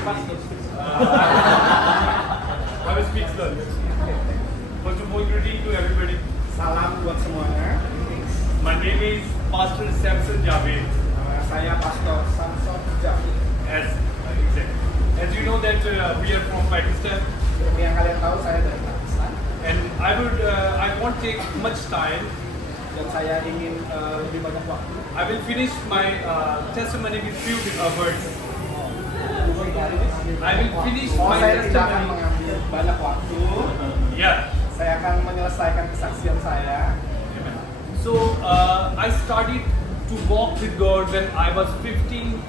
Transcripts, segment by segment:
I will speak slowly. First of all, greeting to everybody. Salam buat semuanya. My name is Pastor Samson Javed. Saya Pastor Samson Javed. As you know that we are from Pakistan, Seperti yang kalian tahu, saya dari Pakistan and I won't take much time. dan saya ingin lebih banyak waktu. I will finish my testimony with few words. I will finish my Saya tidak akan testimony. mengambil banyak waktu. Yeah. Saya akan menyelesaikan kesaksian saya. So I started to walk with God when I was 15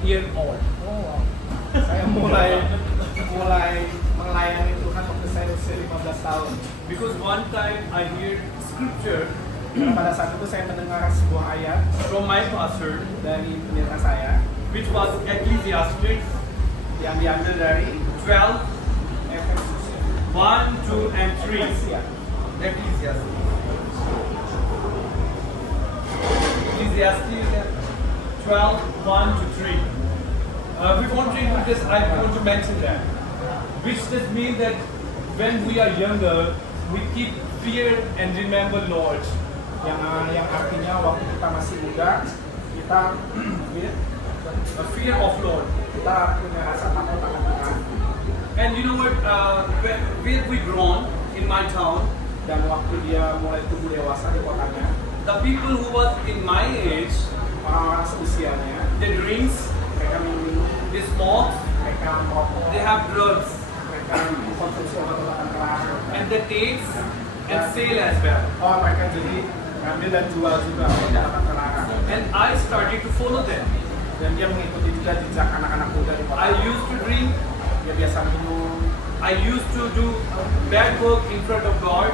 years old. Saya mulai melayani Tuhan waktu saya usia 15 tahun. Because one time I heard scripture Karena pada saat itu saya mendengar sebuah ayat from my pastor, dari pendeta saya which was Ecclesiastes yang diambil dari 12, Efesus 1, 2, and 3. Efesia. Ecclesiastes. Ecclesiastes 12, 1 to 3. We want to include this, I want to mention that. Which does mean that when we are younger, we keep fear and remember Lord. yang artinya waktu kita masih muda kita A fear of Lord. kita punya rasa takut akan Tuhan. And you know what, where we grown in my town, Dan waktu dia mulai tumbuh dewasa di kotanya, the people who was in my age, orang-orang seusianya they drinks, mereka minum, they smoke, mereka merokok, they have drugs, mereka mengkonsumsi obat-obatan keras, and they takes and sell as well. mereka jadi ngambil dan jual juga obat-obatan terlarang. And I started to follow them. Dan dia mengikuti juga jejak anak-anak muda di kota. I used to drink, Dia biasa minum, I used to do bad work in front of God,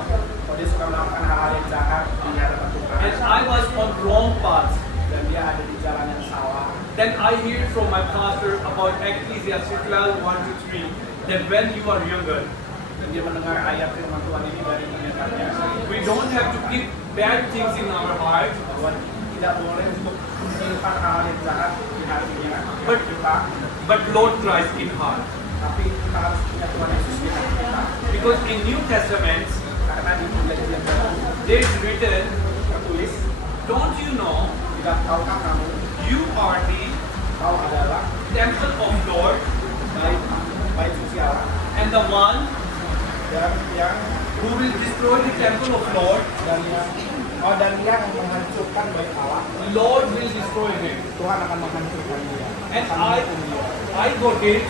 dia suka melakukan hal-hal yang jahat di hadapan Tuhan. and I was on wrong path. Dan dia ada di jalan yang salah. Then I hear from my pastor about Ecclesiastes 12, 1 to 3, that when you are younger, Dan dia mendengar ayat firman Tuhan ini dari pendetanya. we don't have to keep bad things in our heart, Bahwa tidak boleh untuk menyimpan hal yang jahat di hatinya But- kita, but Lord Christ in heart. tapi kita harus punya Tuhan Yesus di hati kita. Because in New Testament, Karena di perjanjian baru there is written, tertulis, don't you know, tidak tahukah kamu, you are the kau adalah temple of Lord, bait suci Allah, and the one dan yang who will destroy the temple of Lord, dan yang menghancurkan bait Allah, Lord will destroy him. Tuhan akan menghancurkan dia. And Akan menghukum dia. I got it.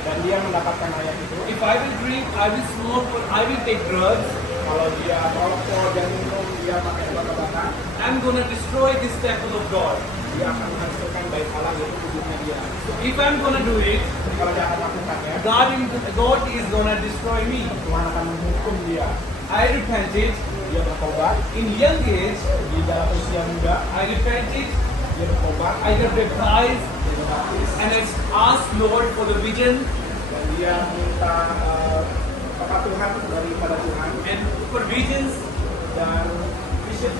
Dan dia mendapatkan ayat itu. If I will drink, I will smoke, or I will take drugs, Kalau dia merokok dan minum, dia pakai obat-obatan, I'm gonna destroy this temple of God. dia akan menghancurkan bait Allah yaitu tubuhnya dia. If I'm gonna do it, Kalau dia akan melakukannya, God is gonna destroy me. Tuhan akan menghukum dia. I repented Dia bertobat in young age. di dalam usia muda, I repented. dia bertobat, I got baptized, dia berbaptis, and I asked Lord for the vision dan dia minta kepatuhan daripada Tuhan and provisions, dan vision,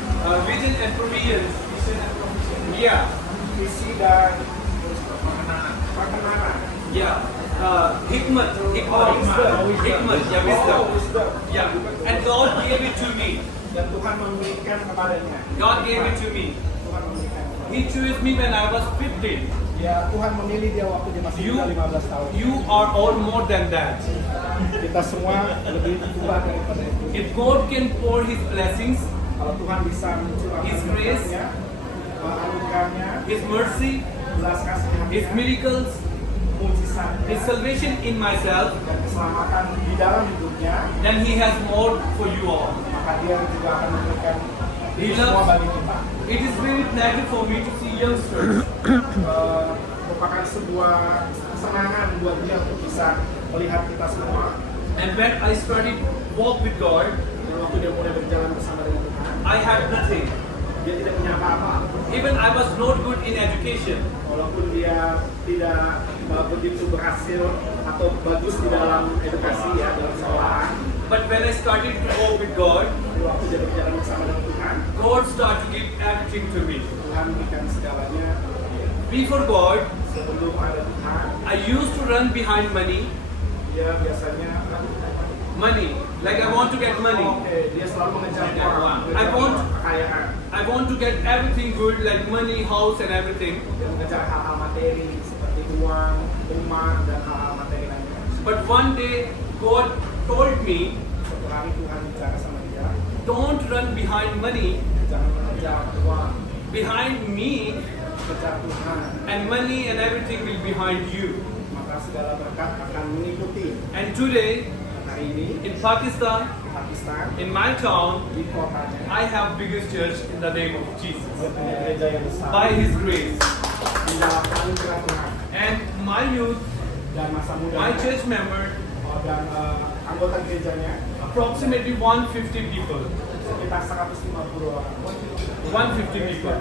vision and provisions. vision and provision, Yeah, visi dan perkenanan. yeah. Hikmat, wisdom. hikmat, yeah, wisdom. Wisdom. Yeah, and God gave it to me. Dan Tuhan memberikan kepadanya. God gave it to me. Tuhan memberikan. He chose me when I was 15. Ya, Tuhan memilih dia waktu dia masih You, muda 15 tahun. you are all more than that. Kita semua lebih tua daripada itu. If God can pour His blessings, Kalau Tuhan bisa mencurahkan His grace, berkatnya, anugerahnya, His mercy, belas kasihnya, His miracles, mujizatnya, His salvation in myself, dan keselamatan di dalam hidupnya, then He has more for you all. maka dia juga akan memberikan He itu semua loves- bagi kita. It is very pleasant for me to see youngsters Merupakan sebuah kesenangan buat dia untuk bisa melihat kita semua. and when I started walk with God, Dan waktu dia mulai berjalan bersama dengan Tuhan, I had nothing. dia tidak punya apa-apa. Even I was not good in education. Walaupun dia tidak begitu berhasil atau bagus di dalam edukasi ya, dalam sekolahan, But when I started to walk with God, di waktu dia berjalan bersama dengan Tuhan, God started to give everything to me. Tuhan memberikan segalanya. Before God, sebelum ada Tuhan, I used to run behind money. dia biasanya Money. Like I want to get money. dia selalu mengejar uang, I want- kekayaan, I want to get everything good, like money, house, and everything. dia mengejar hal-hal materi seperti uang, rumah dan hal-hal materi lainnya. But one day, God told me, Suatu hari Tuhan bicara sama dia, don't run behind money. jangan mengejar uang, Behind me, kejar Tuhan, and money and everything will behind you. maka segala berkat akan mengikuti. And today, Hari ini in Pakistan, di Pakistan, in my town, di kotanya, I have biggest church in the name of Jesus. dia punya gereja yang besar By His grace. di dalam anugerah Tuhan. And my youth, Dan masa muda my church member, dan anggota gerejanya approximately 150 people. sekitar 150 orang. 150 people.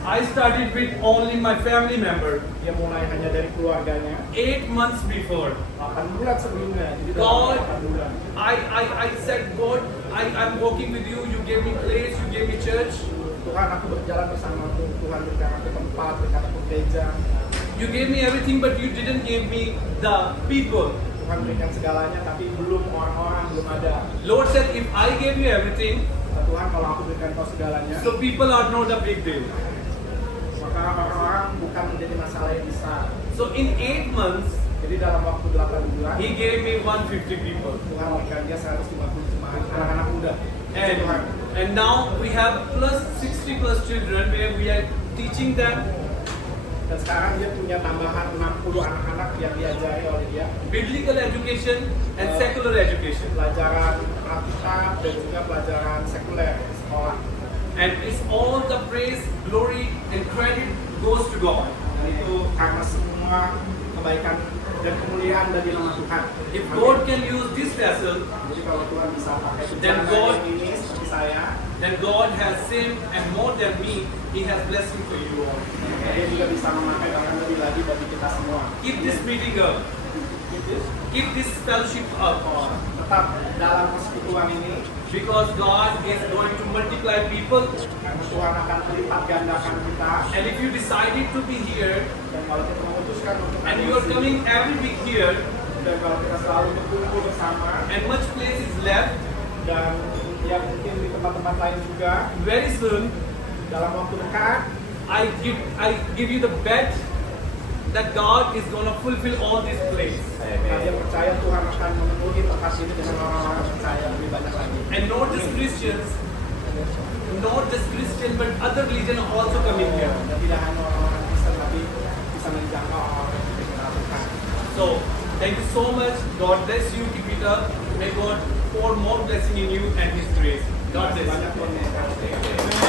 I started with only my family member Dia mulai hanya dari keluarganya 8 months before. 8 bulan sebelumnya. Jadi God, dalam 8 bulan. I said, God, I'm walking with you. You gave me place, you gave me church. Tuhan, aku berjalan bersamamu. Tuhan berikan aku tempat, berikan aku gereja. You gave me everything, but you didn't give me the people. Tuhan berikan segalanya, tapi belum orang-orang, belum ada. Lord said, if I gave you everything, Kata Tuhan, kalau aku berikan kau segalanya, so people are not a big deal. maka orang-orang bukan menjadi masalah yang besar. So in 8 months, Jadi dalam waktu 8 bulan, He gave me 150 people. Tuhan memberikan dia 150 jemaat anak-anak muda. And, Tuhan. and now we have plus 60 plus children where we are teaching them Dan sekarang dia punya tambahan 60 anak-anak yang diajari oleh dia. biblical education and secular education. Pelajaran Alkitab dan juga pelajaran sekuler sekolah. And it's all the praise, glory, and credit goes to God. Dan itu karena semua kebaikan dan kemuliaan dari nama Tuhan. If God can use this vessel, Jadi kalau Tuhan bisa pakai Then bencana God- ini seperti saya, then God has same and more than me, He has blessing for you all. dia juga bisa memakai bahkan lebih lagi bagi kita semua. Keep this meeting up. Keep this fellowship up. Tetap dalam persekutuan ini, Because God is going to multiply people. karena Tuhan akan melipat gandakan kita. And if you decided to be here, Dan kalau kita memutuskan untuk and you are coming every week here, dan kalau kita selalu berkumpul bersama, and much place is left, dan yang mungkin di tempat-tempat lain juga, very soon dalam waktu dekat, I give you the bet that God is going to fulfill all these places. dia percaya Tuhan akan memenuhi tempat ini dengan orang-orang percaya lebih banyak lagi. And not just Christians, but other religion are also coming here. Dan tidak hanya orang-orang Kristen, tapi bisa menjangkau orang-orang yang tidak kenal Tuhan. So thank you so much. God bless you. Keep it up. May God pour more blessing in you and His grace. God bless you. Banyak Tuhan memberkati.